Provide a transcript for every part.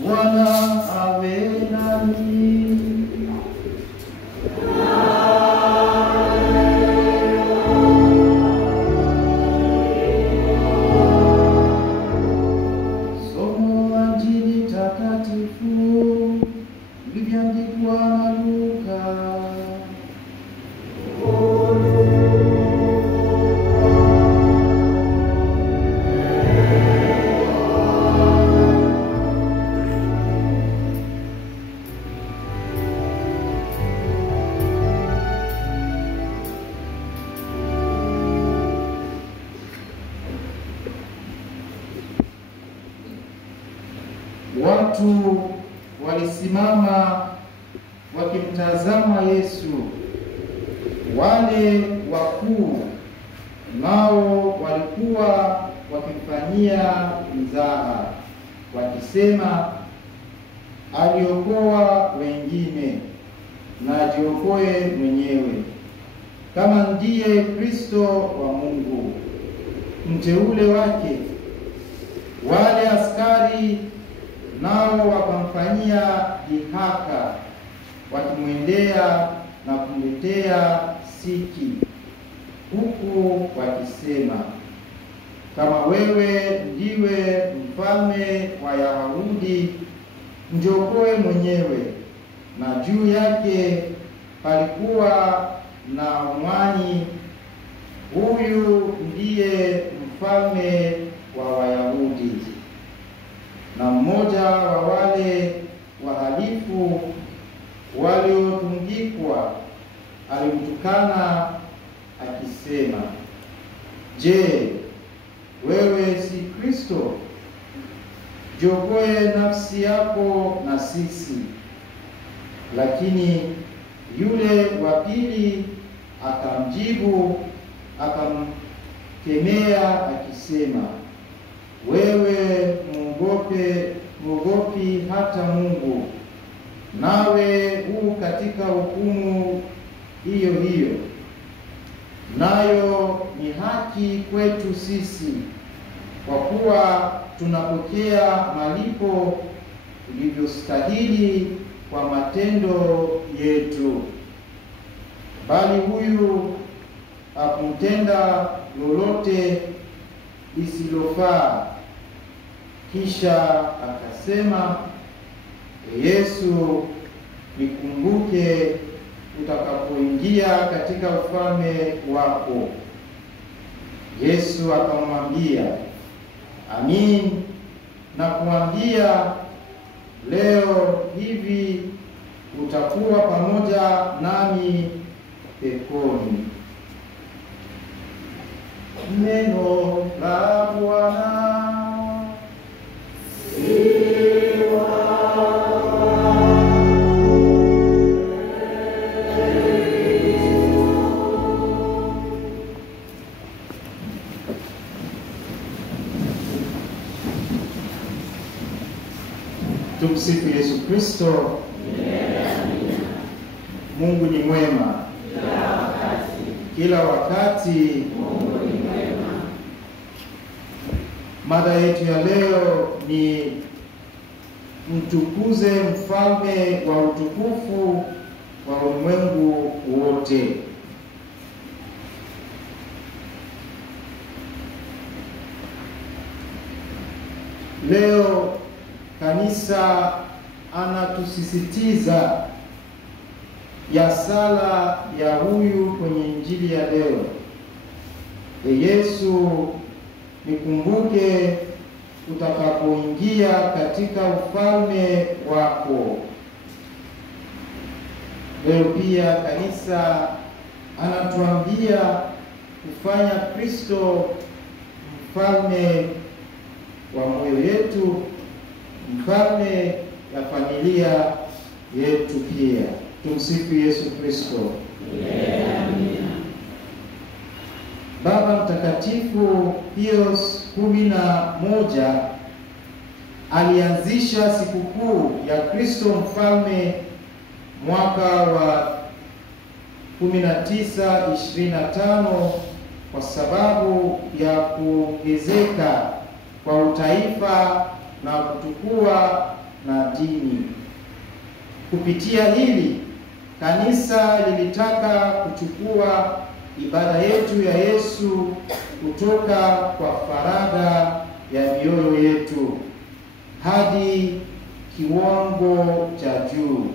Bwana awe nanyi. Somo la Injili takatifu lilivyoandikwa na Luka. Watu walisimama wakimtazama Yesu. Wale wakuu nao walikuwa wakimfanyia mzaha, wakisema, aliokoa wengine na ajiokoe mwenyewe, kama ndiye Kristo wa Mungu, mteule wake. Wale askari nao wakamfanyia dhihaka, wakimwendea na kumletea siki, huku wakisema, kama wewe ndiwe mfalme wa Wayahudi, njiokoe mwenyewe. Na juu yake palikuwa na mwani, huyu ndiye mfalme wa Wayahudi. Na mmoja wa wale wahalifu waliotungikwa alimtukana akisema, je, wewe si Kristo? Jiokoe nafsi yako na sisi. Lakini yule wa pili akamjibu akamkemea akisema, wewe muogopi hata Mungu, nawe katika hukumu hiyo hiyo. Nayo ni haki kwetu sisi, kwa kuwa tunapokea malipo tulivyostahili kwa matendo yetu. Bali huyu hakumtenda lolote lisilofaa. Kisha akasema, Yesu, nikumbuke utakapoingia katika ufalme wako. Yesu akamwambia, amin, nakuambia, leo hivi utakuwa pamoja nami peponi. Neno la Bwana. Tumsifu Yesu Kristo. Mungu ni mwema kila wakati. Mungu ni mwema. Mada yetu ya leo ni mtukuze mfalme wa utukufu wa ulimwengu wote. Leo kanisa anatusisitiza ya sala ya huyu kwenye Injili ya leo. Yesu, nikumbuke utakapoingia katika ufalme wako. Leo pia kanisa anatuambia kufanya Kristo mfalme wa moyo yetu, mfalme ya familia yetu pia. Tumsifu Yesu Kristo. Amina. Baba Mtakatifu Pius 11 alianzisha sikukuu ya Kristo mfalme mwaka wa 1925 kwa sababu ya kuongezeka kwa utaifa na kutukua na dini. Kupitia hili, kanisa lilitaka kuchukua ibada yetu ya Yesu kutoka kwa faragha ya mioyo yetu hadi kiwango cha juu.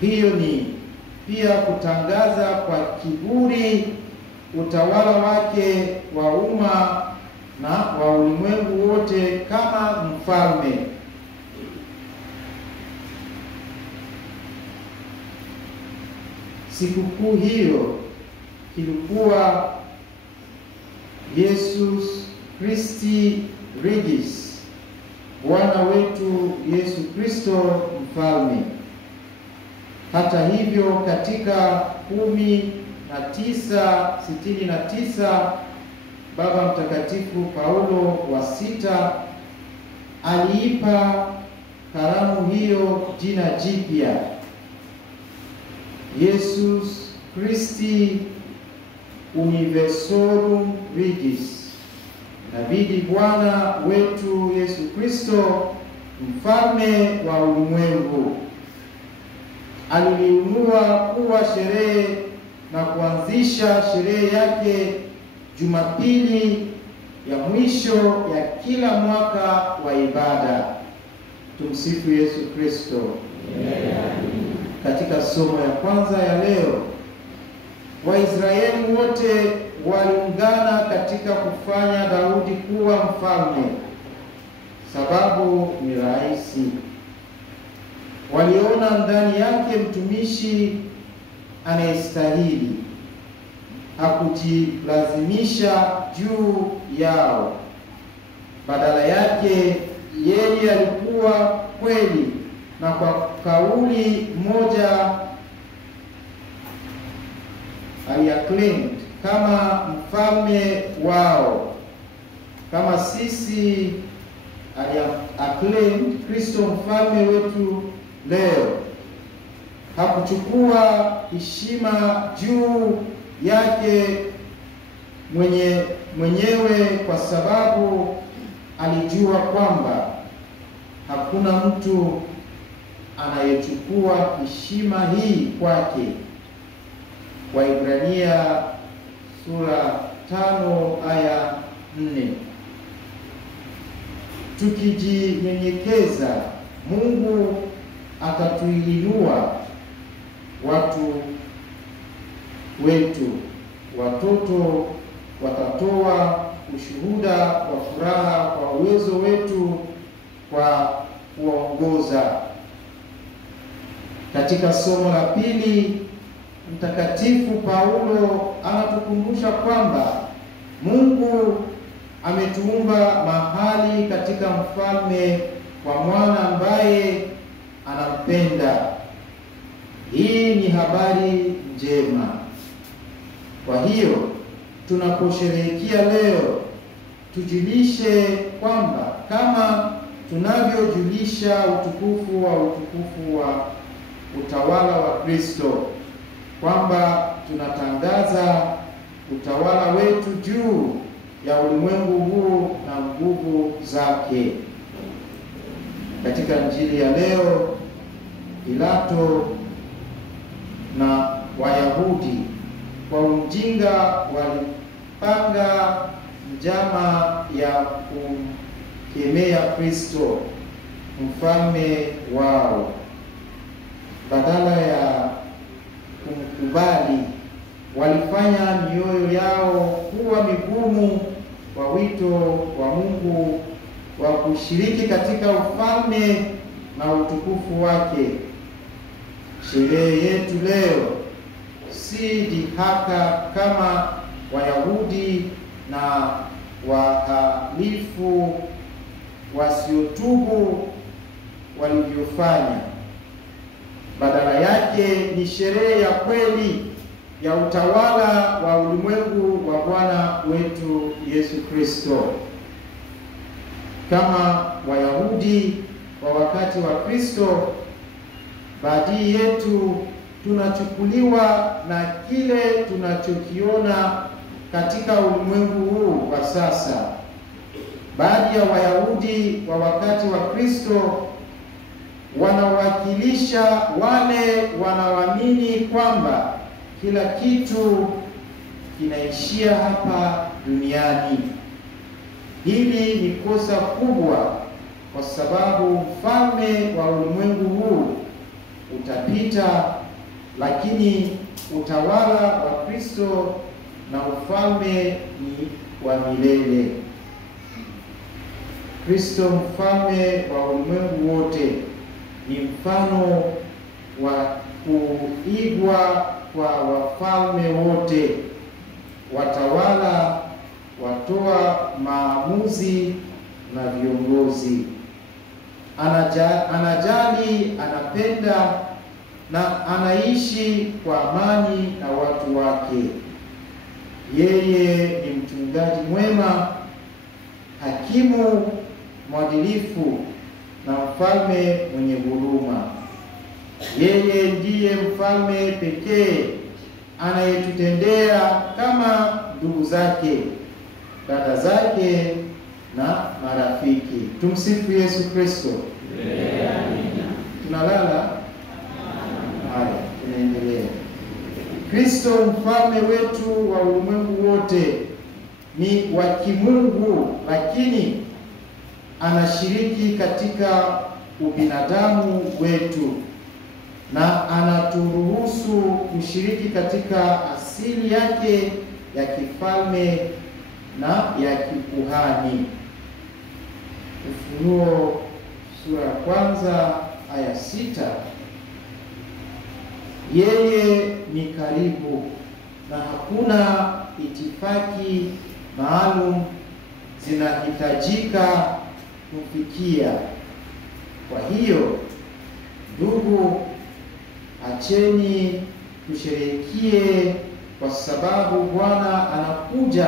Hiyo ni pia kutangaza kwa kiburi utawala wake wa umma na wa ulimwengu wote kama mfalme. Sikukuu hiyo ilikuwa Yesus Christi Regis, Bwana wetu Yesu Kristo mfalme. Hata hivyo, katika 1969 Baba Mtakatifu Paulo wa sita aliipa karamu hiyo jina jipya, Yesus Christi Universorum Regis, inabidi Bwana wetu Yesu Kristo mfalme wa ulimwengu. Aliliunua kuwa sherehe na kuanzisha sherehe yake Jumapili ya mwisho ya kila mwaka wa ibada. Tumsifu Yesu Kristo. Katika somo ya kwanza ya leo, Waisraeli wote waliungana katika kufanya Daudi kuwa mfalme. Sababu ni rahisi. Waliona ndani yake mtumishi anayestahili. Hakujilazimisha juu yao. Badala yake, yeye alikuwa kweli, na kwa kauli moja aliacclaimed kama mfalme wao, kama sisi aliacclaimed Kristo mfalme wetu leo. Hakuchukua heshima juu yake mwenyewe kwa sababu alijua kwamba hakuna mtu anayechukua heshima hii kwake. Waibrania sura 5 aya 4. Tukijinyenyekeza, Mungu atatuinua watu wetu. Watoto watatoa ushuhuda wa furaha kwa uwezo wetu kwa kuongoza. Katika somo la pili, Mtakatifu Paulo anatukumbusha kwamba Mungu ametuumba mahali katika mfalme wa mwana ambaye anampenda. Hii ni habari njema. Kwa hiyo tunaposherehekea leo, tujulishe kwamba kama tunavyojulisha utukufu wa utawala wa Kristo, kwamba tunatangaza utawala wetu juu ya ulimwengu huu na nguvu zake. Katika Injili ya leo, Pilato na Wayahudi kwa ujinga walipanga njama ya kumkemea Kristo mfalme wao. Badala ya kumkubali, walifanya mioyo yao kuwa migumu kwa wito wa Mungu wa kushiriki katika ufalme na utukufu wake. Sherehe yetu leo si dhihaka kama Wayahudi na wahalifu wasiotubu walivyofanya. Badala yake ni sherehe ya kweli ya utawala wa ulimwengu wa Bwana wetu Yesu Kristo. Kama Wayahudi wa wakati wa Kristo, baadhi yetu tunachukuliwa na kile tunachokiona katika ulimwengu huu wa sasa. Baadhi ya Wayahudi wa wakati wa Kristo wanawakilisha wale wanaoamini kwamba kila kitu kinaishia hapa duniani. Hili ni kosa kubwa, kwa sababu mfalme wa ulimwengu huu utapita, lakini utawala wa Kristo na ufalme ni wa milele. Kristo mfalme wa ulimwengu wote ni mfano wa kuigwa kwa wafalme wote, watawala, watoa maamuzi na viongozi. Anajali, anapenda na anaishi kwa amani na watu wake. Yeye ni mchungaji mwema, hakimu mwadilifu na mfalme mwenye huruma. Yeye ndiye mfalme pekee anayetutendea kama ndugu zake, dada zake na marafiki. Tumsifu Yesu Kristo. Tunalala? Haya, tunaendelea. Kristo mfalme wetu wa ulimwengu wote ni wa kimungu, lakini anashiriki katika ubinadamu wetu na anaturuhusu kushiriki katika asili yake ya kifalme na ya kikuhani. Ufunuo sura ya 1 aya 6. Yeye ni karibu na hakuna itifaki maalum zinahitajika kufikia. Kwa hiyo ndugu, acheni tusherehekee, kwa sababu Bwana anakuja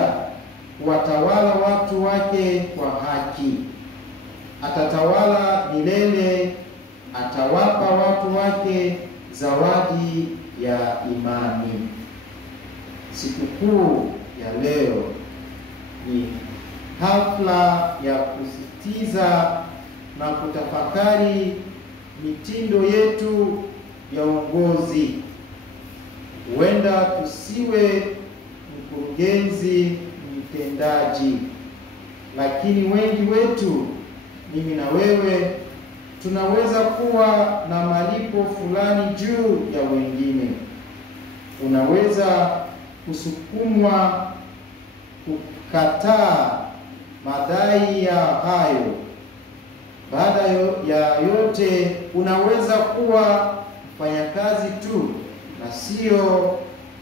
kuwatawala watu wake kwa haki. Atatawala milele, atawapa watu wake zawadi ya imani. Sikukuu ya leo ni hafla ya kusitiza na kutafakari mitindo yetu ya uongozi. Huenda tusiwe mkurugenzi mtendaji, lakini wengi wetu, mimi na wewe, tunaweza kuwa na malipo fulani juu ya wengine. Unaweza kusukumwa kukataa madai ya hayo. Baada ya yote, unaweza kuwa mfanyakazi tu na sio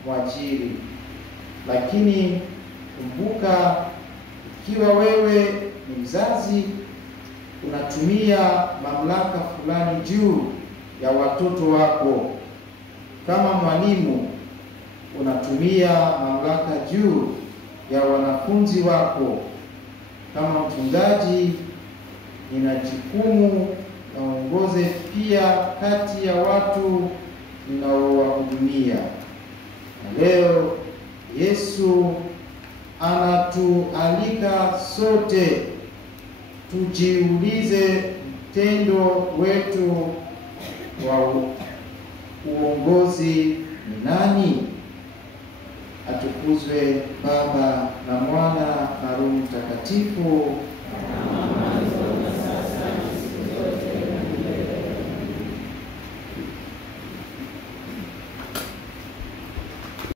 mwajiri. Lakini kumbuka, ikiwa wewe ni mzazi, unatumia mamlaka fulani juu ya watoto wako. Kama mwalimu, unatumia mamlaka juu ya wanafunzi wako. Kama mchungaji, nina jukumu na uongoze pia kati ya watu ninaowahudumia. Na leo Yesu anatualika sote tujiulize, mtendo wetu wa uongozi ni nani? Atukuzwe Baba na Mwana na Roho Mtakatifu.